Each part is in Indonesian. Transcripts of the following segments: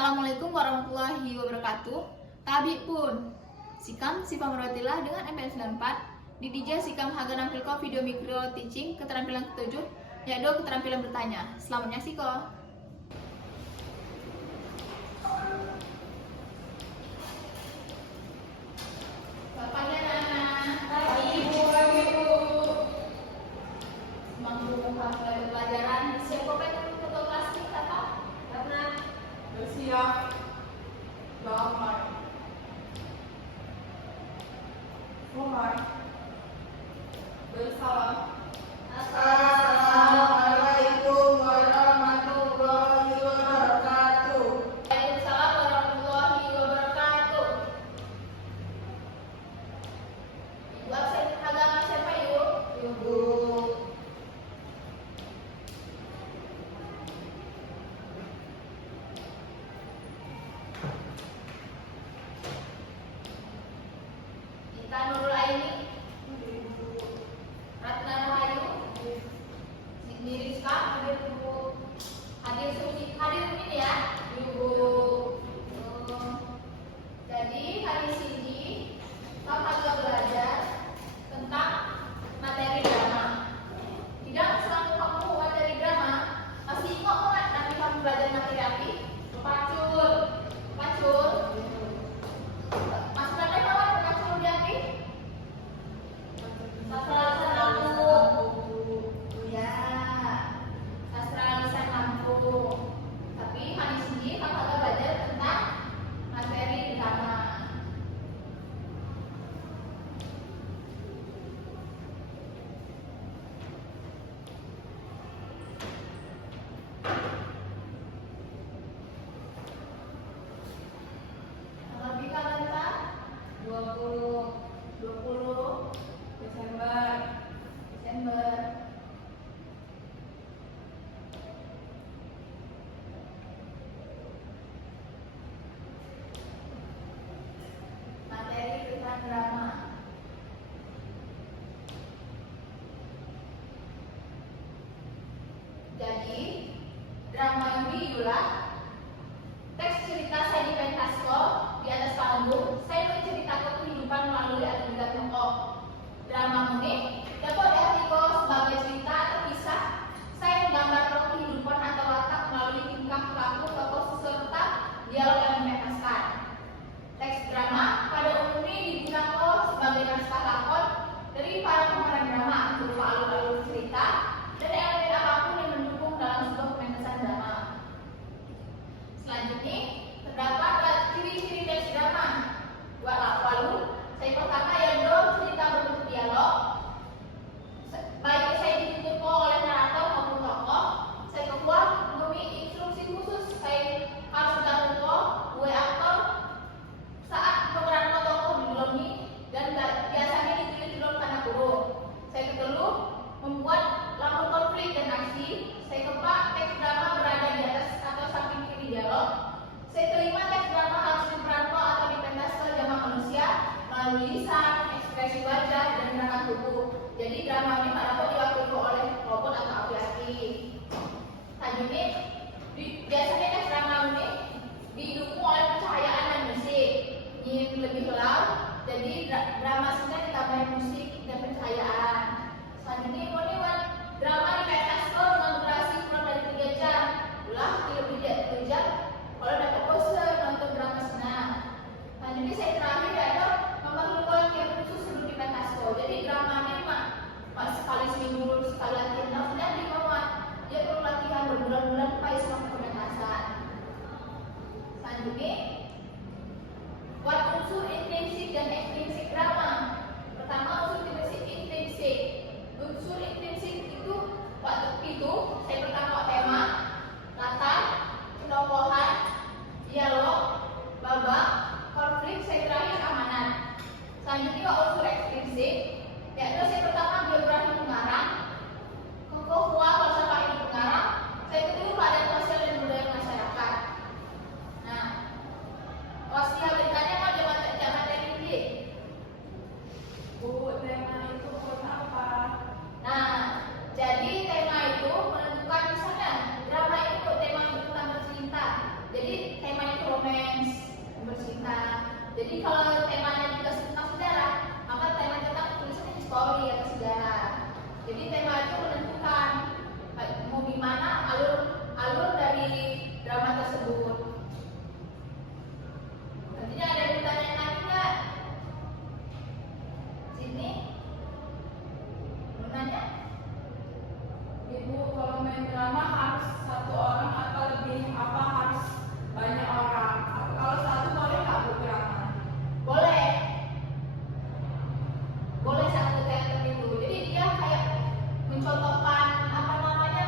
Assalamualaikum warahmatullahi wabarakatuh. Tabi pun Sikam Sipa Marwatilah dengan MPN 94 di DJ Sikam Haga nampilkan video mikro teaching keterampilan ketujuh yaitu keterampilan bertanya. Selamat menyaksikan. Pelajaran siapa foto plastik apa? Karena bersiap damai mulai bersalam. Assalamualaikum warahmatullahi wabarakatuh. Waalaikumsalam warahmatullahi wabarakatuh. Ibu absen agama siapa yuk? Ibu Kita Nurul Aini, Ratna Rahayu, Cindy Rizka, hadir ini ya, Ibu. Jadi hari ini kamu akan belajar tentang materi drama. Tidak selalu kamu materi drama, masih ingat kan nanti kamu belajar materi apa? Pacul, pacul. Mas Pandai kawan pacul di apa? Sastra lisan lampu. Ya, sastra lisan lampu. Tapi hari ini kamu akan belajar tentang materi drama. Lebih kalender 20 Desember. Materi tentang drama. Jadi drama ini ialah teks cerita saya di pentasco di atas panggung. Saya menceritakan kehidupan melalui adegan tokoh. Drama ini dapat diartikan sebagai cerita terpisah. Saya menggambarkan kehidupan atau watak melalui tingkah laku tokoh serta dialog yang dipentaskan. Teks drama pada umumnya digunakan sebagai naskah lakon dari para pemeran drama berupa alur-alur cerita dan elemen apapun yang mendukung dalam sebuah pementasan drama. Selanjutnya terdapat ciri-ciri teks drama. Dua lalu saya pertama yaitu cerita berbentuk dialog. Baik saya dituntut oleh narator maupun tokoh. Saya kedua memiliki instruksi khusus. Saya harus menentukan dua aktor saat pemeran tokoh diloni dan biasanya ditulis dalam tanda kurung. Saya ketiga membuat lamun konflik dan aksi. Saya keempat teks drama berada di atas atau samping kiri dialog. Saya kelima teks drama harus diperankan atau dipentas ke jamaah manusia melalui lisan, ekspresi wajah, dan gerakan tubuh. Jadi drama ini tak dapat diwakili oleh robot atau aplikasi. Selanjutnya, biasanya teks drama ini didukung oleh pencahayaan dan musik. Ini lebih gelap, jadi drama singkat ditambahin musik dan pencahayaan. Selanjutnya, drama dipentas dengan durasi kurang dari 3 jam. Ulah lebih dari 3 jam. Kalau dapat bosan nonton drama senang. Selanjutnya saya terakhir yaitu memerlukan yang khusus sebelum dipentaskan. Jadi drama ini sekali seminggu sekali latihan. Nah, kemudian di bawah dia perlu latihan berbulan-bulan supaya sampai pementasan. romance, bercinta. Jadi kalau temanya juga tentang sejarah, maka tema tentang tulisannya history atau sejarah. Jadi tema itu menentukan mau gimana alur dari drama tersebut. Nantinya ada pertanyaan lagi nggak? Sini, mau nanya? Ibu, kalau main drama harus satu orang atau lebih apa harus banyak orang? Kalau satu boleh nggak Bu drama? Boleh, boleh satu kayak itu. Jadi dia kayak mencontohkan apa namanya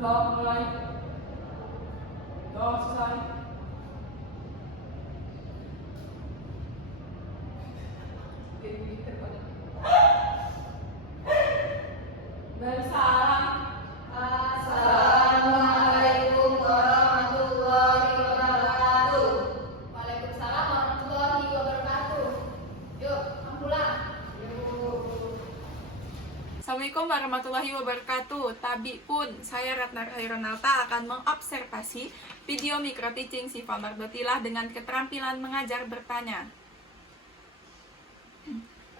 Udah mulai. Udah selesai. Bersalam. Assalamualaikum warahmatullahi wabarakatuh. Waalaikumsalam warahmatullahi wabarakatuh. Yuk, pulang. Assalamualaikum warahmatullahi wabarakatuh. Tabi pun, saya Ratna Khairunalta akan mengobservasi video micro teaching Syifa Mardotilah dengan keterampilan mengajar bertanya.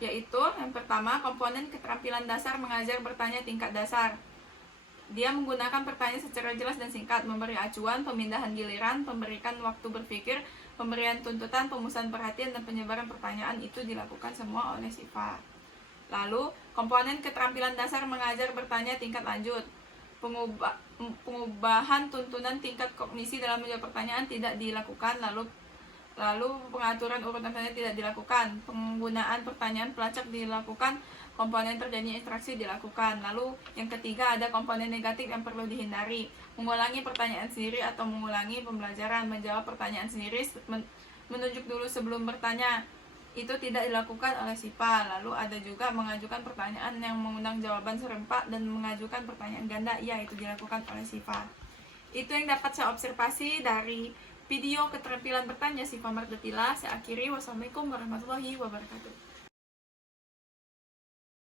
Yaitu yang pertama, komponen keterampilan dasar mengajar bertanya tingkat dasar. Dia menggunakan pertanyaan secara jelas dan singkat, memberi acuan, pemindahan giliran, memberikan waktu berpikir, pemberian tuntutan, pemusatan perhatian, dan penyebaran pertanyaan itu dilakukan semua oleh Syifa. Lalu, komponen keterampilan dasar mengajar bertanya tingkat lanjut. Pengubahan tuntunan tingkat kognisi dalam menjawab pertanyaan tidak dilakukan, lalu pengaturan urutan pertanyaan tidak dilakukan. Penggunaan pertanyaan pelacak dilakukan, komponen terjadinya interaksi dilakukan. Lalu yang ketiga, ada komponen negatif yang perlu dihindari. Mengulangi pertanyaan sendiri atau mengulangi pembelajaran. Menjawab pertanyaan sendiri, menunjuk dulu sebelum bertanya, itu tidak dilakukan oleh Syifa. Lalu ada juga mengajukan pertanyaan yang mengundang jawaban serempak dan mengajukan pertanyaan ganda, iya itu dilakukan oleh Syifa. Itu yang dapat saya observasi dari video keterampilan bertanya Syifa Mardotilah. Saya akhiri, wassalamualaikum warahmatullahi wabarakatuh.